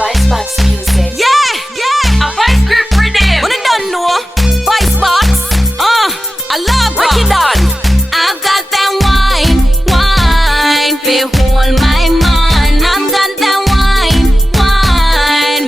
Vicebox music. Yeah, a vice grip rhythm. When I don't know, Vicebox. I love break it down. I've got that wine, be hold my man. I've got that wine,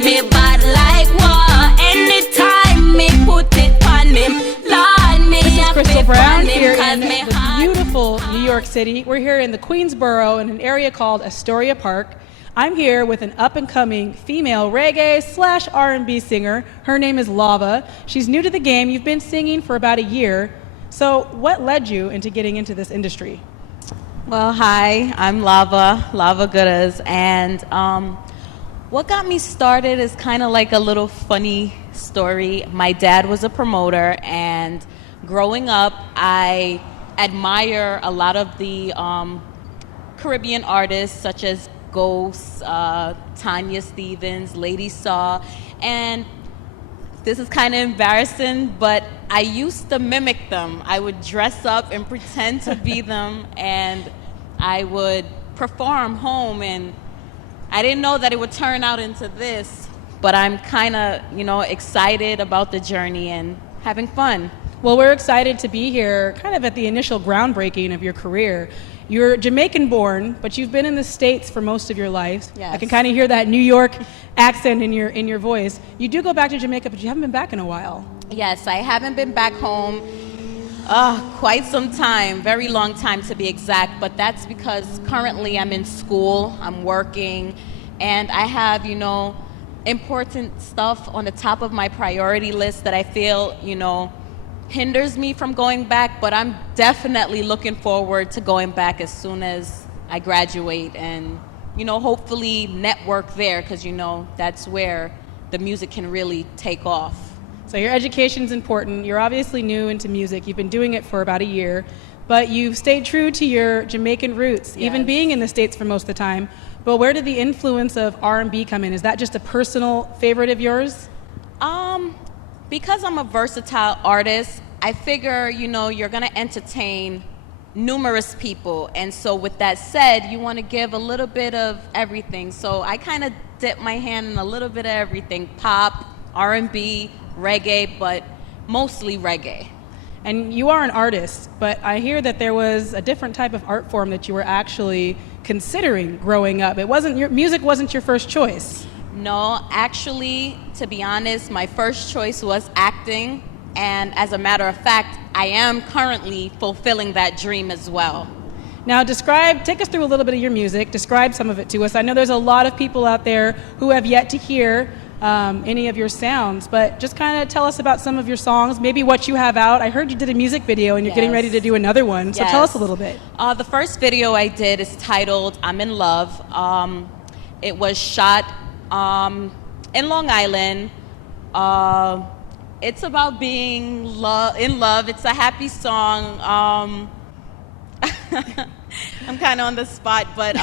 me bad like what? Anytime me put it on him, Lord, me This is Crystal Brown here in me the beautiful New York City. We're here in the Queensboro in an area called Astoria Park. I'm here with an up-and-coming female reggae/R&B singer. Her name is Lava. She's new to the game. You've been singing for about a year. So what led you into getting into this industry? Well, hi, I'm Lava Goodas, and what got me started is kind of like a little funny story. My dad was a promoter, and growing up, I admire a lot of the Caribbean artists such as Ghost, Tanya Stephens, Lady Saw, and this is kind of embarrassing, but I used to mimic them. I would dress up and pretend to be them, and I would perform home, and I didn't know that it would turn out into this, but I'm kind of, excited about the journey and having fun. Well, we're excited to be here kind of at the initial groundbreaking of your career. You're Jamaican born, but you've been in the States for most of your life. Yes. I can kind of hear that New York accent in your voice. You do go back to Jamaica, but you haven't been back in a while. Yes, I haven't been back home quite some time, very long time to be exact, but that's because currently I'm in school, I'm working, and I have, important stuff on the top of my priority list that I feel, hinders me from going back, but I'm definitely looking forward to going back as soon as I graduate and, hopefully network there because, that's where the music can really take off. So your education's important. You're obviously new into music. You've been doing it for about a year, but you've stayed true to your Jamaican roots, Yes. even being in the States for most of the time. But where did the influence of R&B come in? Is that just a personal favorite of yours? Because I'm a versatile artist, I figure, you're going to entertain numerous people. And so with that said, you want to give a little bit of everything. So I kind of dip my hand in a little bit of everything, pop, R&B, reggae, but mostly reggae. And you are an artist, but I hear that there was a different type of art form that you were actually considering growing up. Music wasn't your first choice. No, actually, to be honest, my first choice was acting. And as a matter of fact, I am currently fulfilling that dream as well. Now take us through a little bit of your music, describe some of it to us. I know there's a lot of people out there who have yet to hear any of your sounds, but just kind of tell us about some of your songs, maybe what you have out. I heard you did a music video and you're getting ready to do another one, so tell us a little bit. The first video I did is titled I'm in Love. It was shot in Long Island. It's about being in love. It's a happy song. I'm kind of on the spot, but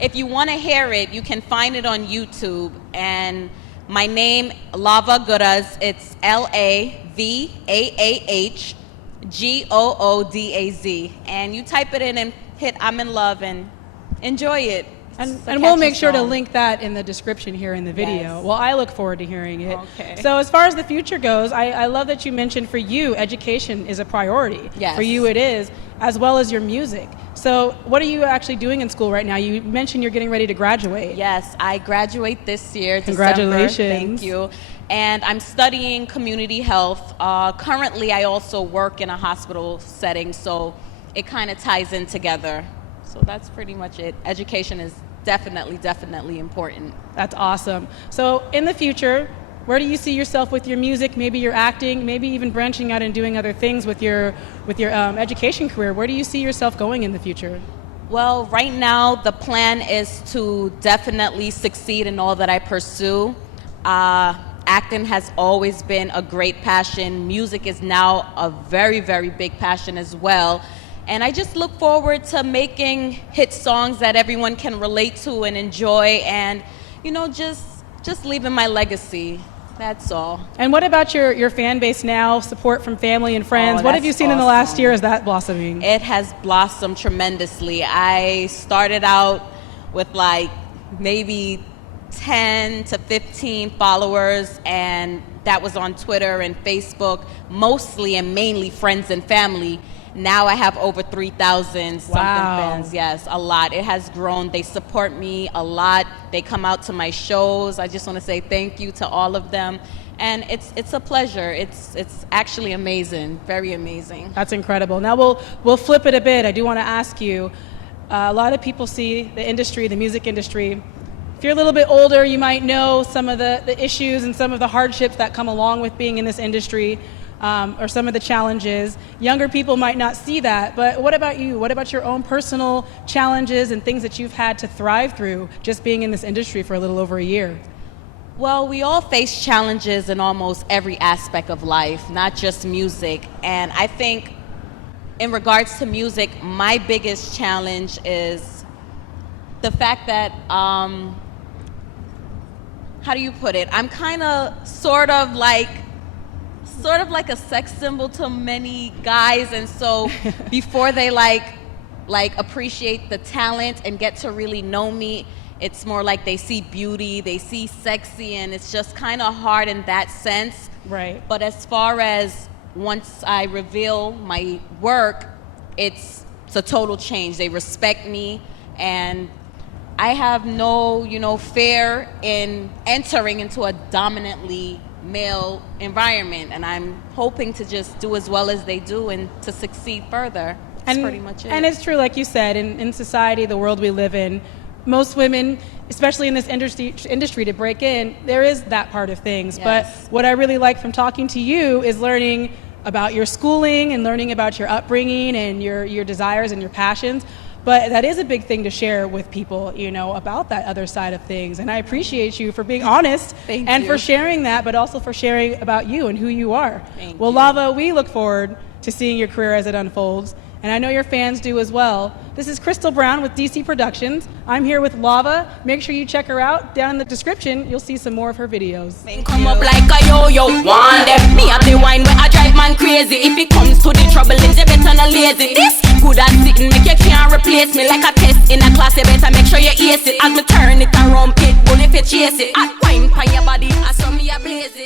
if you want to hear it, you can find it on YouTube. And my name, Lava Goodas, it's LAVAAHGOODAZ. And you type it in and hit I'm in Love and enjoy it. And we'll make sure to link that in the description here in the video. Yes. Well, I look forward to hearing it. Okay. So as far as the future goes, I love that you mentioned for you, education is a priority. Yes. For you it is, as well as your music. So what are you actually doing in school right now? You mentioned you're getting ready to graduate. Yes, I graduate this year, Congratulations. December. Thank you. And I'm studying community health. Currently, I also work in a hospital setting, so it kind of ties in together. So that's pretty much it. Education is definitely important. That's awesome. So in the future, where do you see yourself with your music, maybe your acting, maybe even branching out and doing other things with your education career? Where do you see yourself going in the future? Well, right now, the plan is to definitely succeed in all that I pursue. Acting has always been a great passion. Music is now a very big passion as well. And I just look forward to making hit songs that everyone can relate to and enjoy and, just leaving my legacy. That's all. And what about your fan base now, support from family and friends? Oh, what have you that's seen in the last awesome. year? Is that blossoming? It has blossomed tremendously. I started out with maybe 10 to 15 followers, and that was on Twitter and Facebook, mostly and mainly friends and family. Now I have over 3,000 something fans. Yes, a lot. It has grown. They support me a lot. They come out to my shows. I just want to say thank you to all of them. And it's a pleasure. It's actually amazing, very amazing. That's incredible. Now we'll flip it a bit. I do want to ask you, a lot of people see the industry, the music industry. If you're a little bit older, you might know some of the issues and some of the hardships that come along with being in this industry, or some of the challenges. Younger people might not see that, but what about you? What about your own personal challenges and things that you've had to thrive through just being in this industry for a little over a year? Well, we all face challenges in almost every aspect of life, not just music. And I think in regards to music, my biggest challenge is the fact that, how do you put it? I'm kind of sort of like a sex symbol to many guys. And so before they like appreciate the talent and get to really know me, it's more like they see beauty, they see sexy, and it's just kind of hard in that sense. Right. But as far as once I reveal my work, it's a total change. They respect me, and I have no, fear in entering into a dominantly male environment, and I'm hoping to just do as well as they do and to succeed further. That's pretty much it. And it's true, like you said, in society, the world we live in, most women, especially in this industry to break in, there is that part of things. Yes. But what I really like from talking to you is learning about your schooling and learning about your upbringing and your desires and your passions. But that is a big thing to share with people, about that other side of things. And I appreciate you for being honest and for sharing that, but also for sharing about you and who you are. Thank you. you. Lava, we look forward to seeing your career as it unfolds. And I know your fans do as well. This is Crystal Brown with DC Productions. I'm here with Lava. Make sure you check her out. Down in the description, you'll see some more of her videos. Come up like a yo-yo, one them. Me have the wine where I drive man crazy. If it comes to the trouble, it's a better not lazy. This good at sitting, make you can't replace me. Like a test in a class, you better make sure you ace it. As me turn it around, pit bull if you chase it. At wine by your body, I saw me a blaze it.